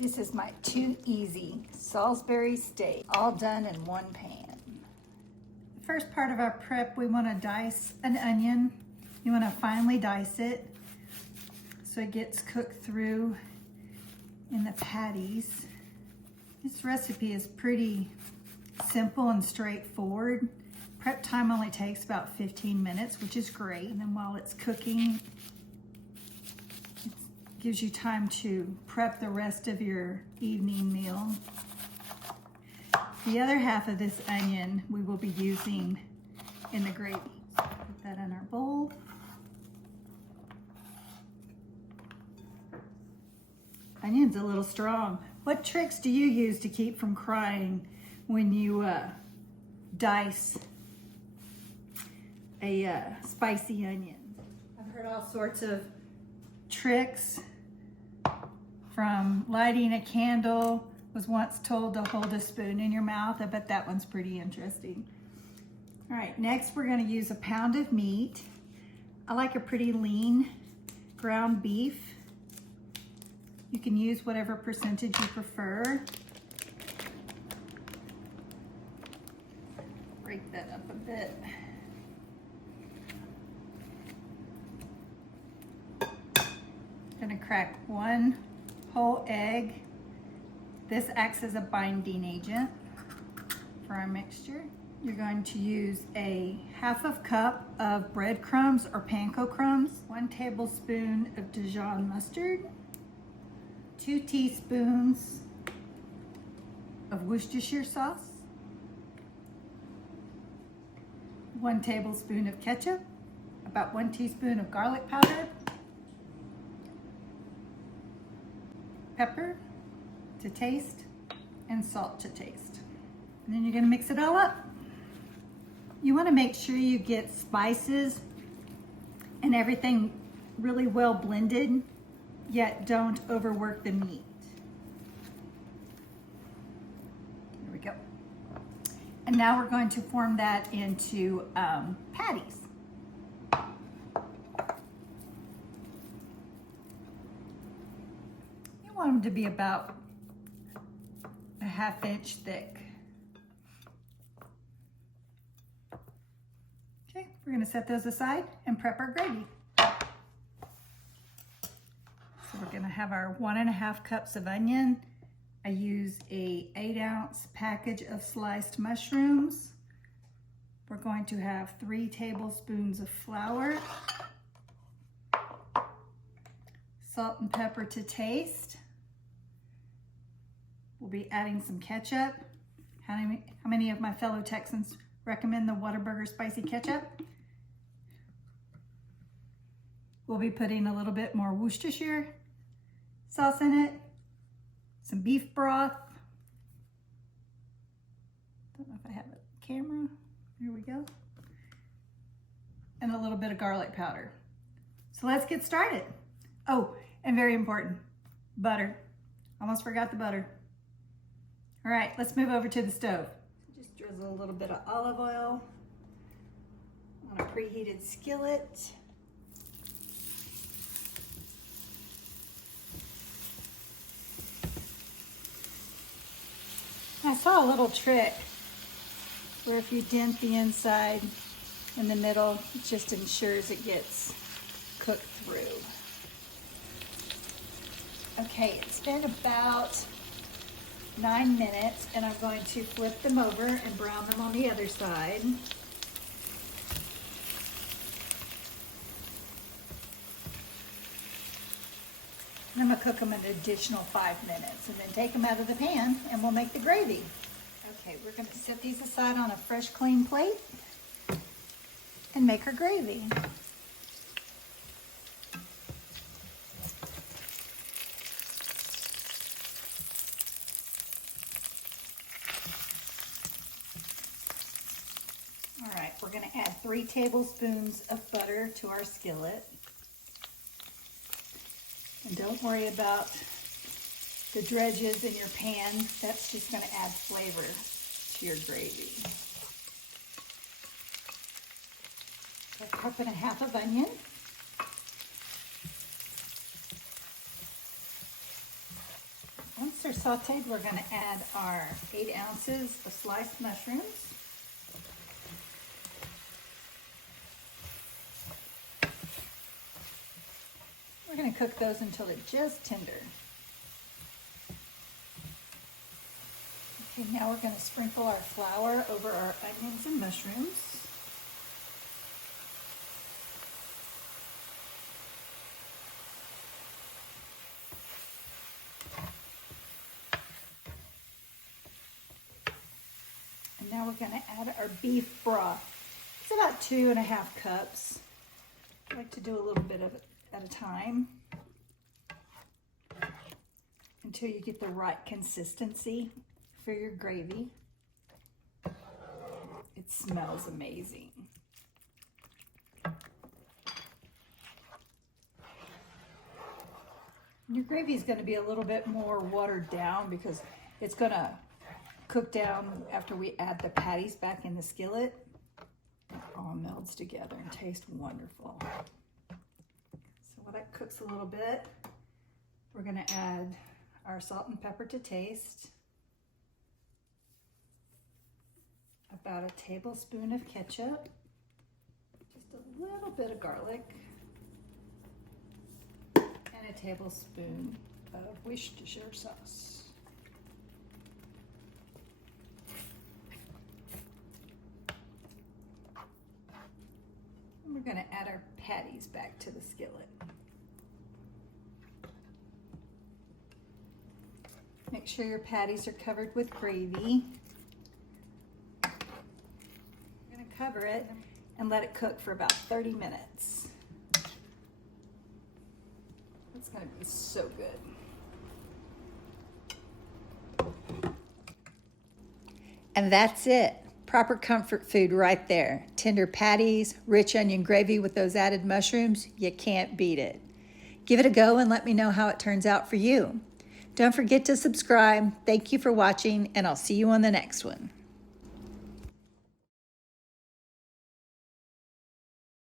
This is my too easy Salisbury steak, all done in one pan. The first part of our prep, we want to dice an onion. You want to finely dice it so it gets cooked through in the patties. This recipe is pretty simple and straightforward. Prep time only takes about 15 minutes, which is great. And then while it's cooking, it gives you time to prep the rest of your evening meal. The other half of this onion we will be using in the gravy. So put that in our bowl. Onion's a little strong. What tricks do you use to keep from crying when you dice a spicy onion? I've heard all sorts of tricks, from lighting a candle. Was once told to hold a spoon in your mouth. I bet that one's pretty interesting. All right, next we're gonna use a pound of meat. I like a pretty lean ground beef. You can use whatever percentage you prefer. Break that up a bit. Gonna crack one whole egg. This acts as a binding agent for our mixture. You're going to use a half cup of breadcrumbs or panko crumbs, 1 tablespoon of Dijon mustard, 2 teaspoons of Worcestershire sauce, 1 tablespoon of ketchup, about 1 teaspoon of garlic powder, pepper to taste, and salt to taste. And then you're gonna mix it all up. You wanna make sure you get spices and everything really well blended, yet don't overwork the meat. There we go. And now we're going to form that into patties. You want them to be about a 1/2 inch thick. Okay, we're gonna set those aside and prep our gravy. So we're gonna have our 1½ cups of onion. I use a 8-ounce package of sliced mushrooms. We're going to have 3 tablespoons of flour, salt and pepper to taste. We'll be adding some ketchup. How many of my fellow Texans recommend the Whataburger spicy ketchup? We'll be putting a little bit more Worcestershire sauce in it, some beef broth. Don't know if I have a camera. Here we go. And a little bit of garlic powder. So let's get started. Oh, and very important, butter. Almost forgot the butter. All right, let's move over to the stove. Just drizzle a little bit of olive oil on a preheated skillet. I saw a little trick where if you dent the inside in the middle, it just ensures it gets cooked through. Okay, it's been about 9 minutes, and I'm going to flip them over and brown them on the other side. And I'm gonna cook them an additional 5 minutes and then take them out of the pan and we'll make the gravy. Okay, we're gonna set these aside on a fresh, clean plate and make our gravy. All right, we're gonna add 3 tablespoons of butter to our skillet. And don't worry about the dredges in your pan. That's just gonna add flavor to your gravy. A 1.5 cups of onion. are sauteed, we're going to add our 8 ounces of sliced mushrooms. We're going to cook those until they're just tender. Okay, now we're going to sprinkle our flour over our onions and mushrooms. And now we're going to add our beef broth. It's about 2.5 cups. I like to do a little bit of it at a time until you get the right consistency for your gravy. It smells amazing. Your gravy is going to be a little bit more watered down because it's going to cook down after we add the patties back in the skillet. It all melds together and tastes wonderful. So while that cooks a little bit, we're going to add our salt and pepper to taste. About a tablespoon of ketchup, just a little bit of garlic, and a tablespoon of Worcestershire sauce. And we're going to add our patties back to the skillet. Make sure your patties are covered with gravy. Cover it and let it cook for about 30 minutes. It's going to be so good. And that's it. Proper comfort food right there. Tender patties, rich onion gravy with those added mushrooms. You can't beat it. Give it a go and let me know how it turns out for you. Don't forget to subscribe. Thank you for watching, and I'll see you on the next one.